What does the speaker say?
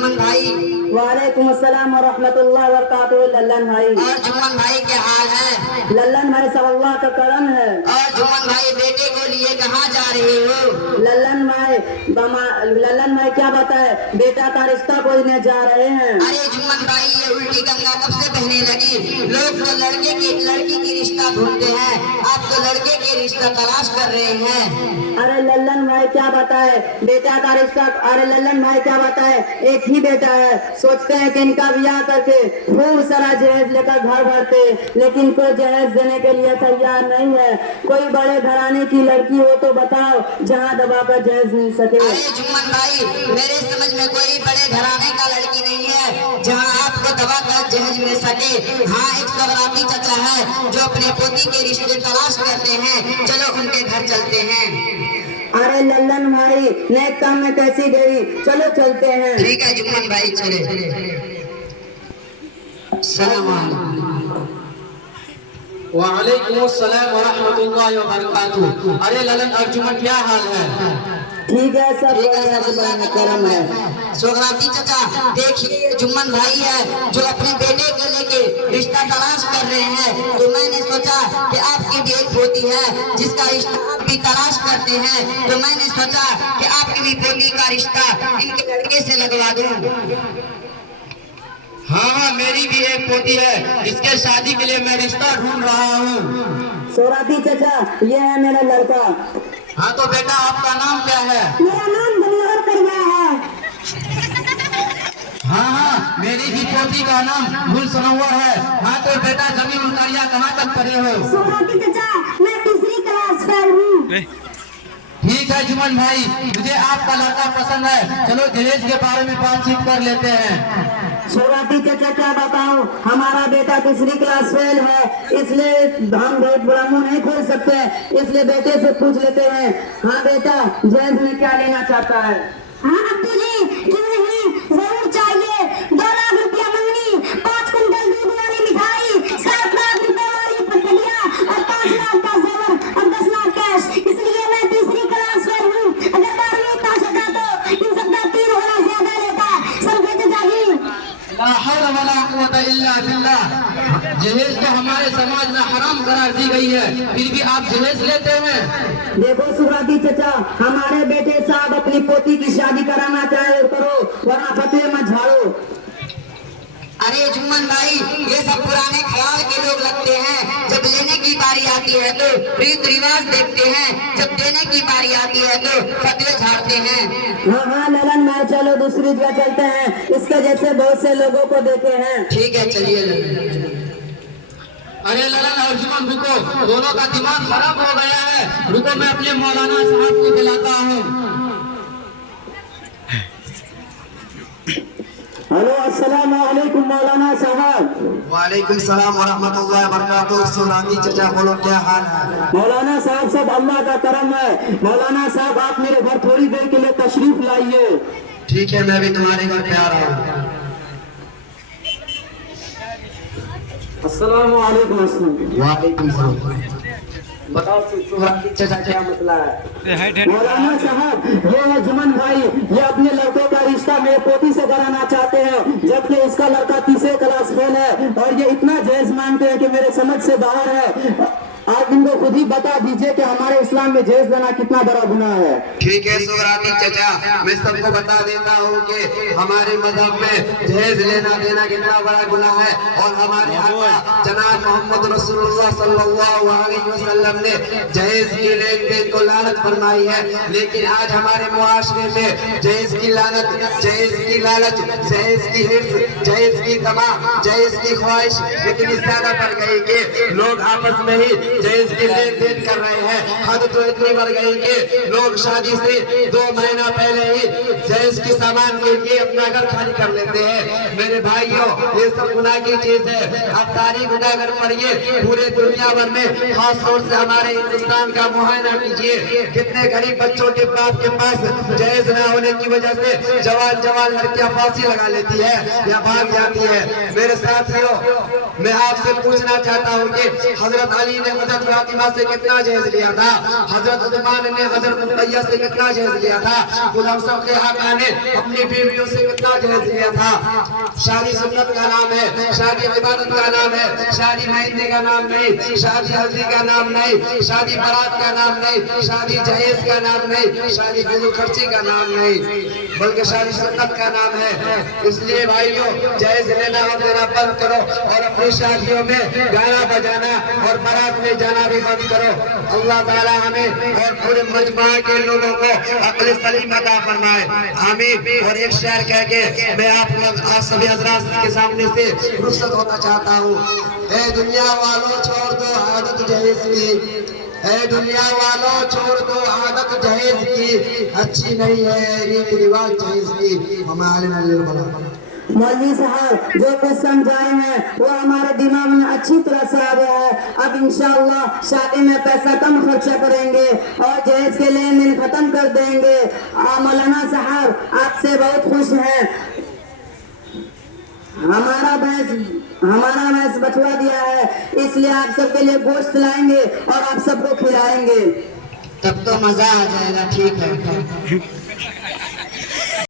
जुम्मन भाई। वालेकुम अस्सलाम व रहमतुल्लाहि व बरकातुहू। लल्लन भाई, और जुम्मन भाई क्या हाल है? लल्लन भाई सब अल्लाह का करम है। और जुम्मन भाई बेटे को लिए कहाँ जा रहे हो? लल्लन भाई क्या बताए, बेटा का रिश्ता खोजने जा रहे हैं। अरे जुम्मन भाई ये उल्टी गंगा कब से बहने लगी? लोग तो लड़की की रिश्ता ढूंढते हैं, आप तो लड़के के रिश्ता तलाश कर रहे हैं। अरे लल्लन भाई क्या बताए, बेटा का रिश्ता। अरे लल्लन भाई क्या बताए, एक ही बेटा है, सोचते हैं कि इनका ब्याह करके खूब सारा जहेज लेकर घर भरते, लेकिन कोई जहेज देने के लिए तैयार नहीं है। कोई बड़े घराने की लड़की हो तो बताओ, जहां दबा कर जहेज मिल सके। अरे जुम्मन भाई मेरे समझ में कोई बड़े घराने का लड़की नहीं है जहां आपको दबा कर जहेज मिल सके। हाँ, एक सवराती चचा है जो अपने पोती के रिश्ते तलाश करते हैं, चलो उनके घर चलते हैं। अरे लल्लन भाई नेक काम में कैसी देरी, चलो चलते हैं। ठीक है जुम्मन भाई चले। सलाम वालेकुम अस्सलाम व रहमतुल्लाहि व बरकातुहू। अरे ललन अर्जुमन क्या हाल है? ठीक है, सब बढ़िया है, करम है। सोगराती चचा देखिए जुम्मन भाई है जो अपने बेटे को लेके रिश्ता तलाश कर रहे हैं, तो मैंने सोचा कि आपकी भी एक पोती है जिसका रिश्ता आप भी तलाश करते हैं, तो मैंने सोचा कि आपकी भी पोती का रिश्ता इनके लड़के से लगवा दूं। हाँ, मेरी भी एक पोती है जिसके शादी के लिए मैं रिश्ता ढूंढ रहा हूँ। सोराती चचा ये है मेरा लड़का। हाँ तो बेटा आपका नाम क्या है? मेरा नाम दुनिया परिया है। हाँ, मेरी भी पोती का नाम गुलसनवर है। हाँ तो बेटा जमीन उतारिया कहाँ तक पढ़े हो? सोराती चचा मैं तीसरी क्लास फेल हूँ। ठीक है जुम्मन भाई, मुझे आपका लड़का पसंद है, चलो दहेज के बारे में बातचीत कर लेते हैं। सोराती चचा क्या बताऊं, हमारा बेटा तीसरी क्लास फेल है, इसलिए हम बहुत बड़ा मुंह नहीं खोल सकते, इसलिए बेटे से पूछ लेते हैं। हाँ बेटा, जहेज में क्या लेना चाहता है? हाँ अब्बू जी, क्यों नहीं, जरूर चाहिए। 2 लाख रुपया मंगनी, 5 कुंटल दूध वाली मिठाई, 7 लाख रुपए वाली पतलियाँ और 5 लाख का जेवर और 10 लाख कैश। इसलिए मैं तीसरी क्लास फेल हूँ। अगर 12वीं पास होता तो इन सबका 3 गुना ज्यादा लेता। समझे चचा जी? ला हौला वला कुव्वता इल्ला बिल्लाह। जहेज तो हमारे समाज में हराम करार दी गई है, फिर भी आप जहेज लेते हैं। देखो सुराती चचा, हमारे बेटे साहब अपनी पोती की शादी कराना चाहे करो, वरना फतवे मत झाड़ो। अरे जुम्मन भाई ये सब पुराने ख्याल के लोग लगते हैं, जब लेने की बारी आती है तो रीत रिवाज देखते हैं, जब देने की बारी आती है तो फतवे झाड़ते हैं। हाँ ललन भाई चलो दूसरी जगह चलते हैं, इसके जैसे बहुत से लोगों को देखे हैं। ठीक है चलिए। अरे ललन और जुम्मन रुको, दोनों का दिमाग खराब हो गया है, रुको मैं अपने मौलाना साहब को बुलाता हूँ। हेलो अस्सलाम वालेकुम मौलाना साहब। वालेकुम सलाम व रहमतुल्लाहि व बरकातुहू। सोराती चचा बोलो क्या हाल है? मौलाना साहब सब अल्लाह का करम है। मौलाना साहब आप मेरे घर थोड़ी देर के लिए तशरीफ लाइए। ठीक है, मैं भी तुम्हारे घर पे आ रहा हूँ। अस्सलाम वालेकुम। वालेकुम सलाम। बताओ सोराती चचा क्या मसला है? मौलाना साहब ये है जुम्मन भाई, ये अपने लड़कों का रिश्ता मेरे पोती से कराना चाहते हैं, जबकि इसका लड़का तीसरे क्लास फेल है और ये इतना जहेज मांगते हैं कि मेरे समझ से बाहर है। आप इनको खुद ही बता दीजिए कि हमारे इस्लाम में जहेज देना कितना बड़ा गुनाह है। ठीक है सोराती चचा, मैं सबको बता देता हूँ कि हमारे मजहब में जहेज लेना देना कितना बड़ा गुनाह है, और हमारे आका जनाब मोहम्मद रसूलुल्लाह सल्लल्लाहु अलैहि वसल्लम ने जहेज की लेन देन को लानत फरमाई है। लेकिन आज हमारे मुआशरे में जहेज की लानत, जहेज की लालच, जहेज की हिर्स, जहेज की तमा, जहेज की ख्वाहिश इतनी ज्यादा बढ़ गई कि लोग आपस में ही जहेज की लेन देन कर रहे हैं। हद तो इतनी बढ़ गई कि लोग शादी से 2 महीना पहले ही जहेज की सामान लेके अपना घर खाली कर लेते हैं। मेरे भाइयों ये सब गुनाह की चीज है। आप तारीख उजागर पढ़िए, पूरे दुनिया भर में खास तौर से हमारे हिंदुस्तान का मुआयना कीजिए, कितने गरीब बच्चों के बाप के पास जहेज न होने की वजह से जवान जवान क्या फांसी लगा लेती है या भाग जाती है। मेरे साथियों, मैं आपसे पूछना चाहता हूँ कि हजरत अली ने हजरत फातिमा से कितना जहेज लिया था, हजरत उस्मान ने हजरत रुकैया से कितना जहेज लिया था, गुलाम साहब के आका ने अपनी बीवियों से कितना जहेज लिया था। शादी सुन्नत का नाम है, शादी इबादत का नाम है, शादी मेहंदी का नाम नहीं, शादी हल्दी का नाम नहीं, शादी बारात का नाम नहीं, शादी जहेज का नाम नहीं, शादी गुरु खर्ची का नाम नहीं, बल्कि शादी सुन्नत का नाम है। इसलिए भाइयों, जहेज लेना और देना बंद करो और अपनी शादियों में गाना बजाना और बारात में जाना भी बंद करो। अल्लाह ताला हमें और पूरे मजमा के लोगों को अक्ल सलीम अता फरमाए, आमीन। और एक शेर कह के मैं आप सभी हजरात के सामने से रुखसत होना चाहता हूँ। ए दुनिया वालों छोड़ दो आदत जहेज की, ए दुनिया वालों छोड़ दो आदत जहेज की, अच्छी नहीं है रीति रिवाज जहेज की। हमारे मौलवी साहब जो कुछ समझाए हैं वो हमारे दिमाग में अच्छी तरह से आ गया है। अब इंशाअल्लाह शादी में पैसा कम खर्चा करेंगे और जहेज के लेन देन खत्म कर देंगे। मौलाना साहब आपसे बहुत खुश हैं। हमारा भैंस बछवा दिया है, इसलिए आप सबके लिए गोश्त लाएंगे और आप सबको खिलाएंगे। तब तो मजा आ जाएगा। ठीक है।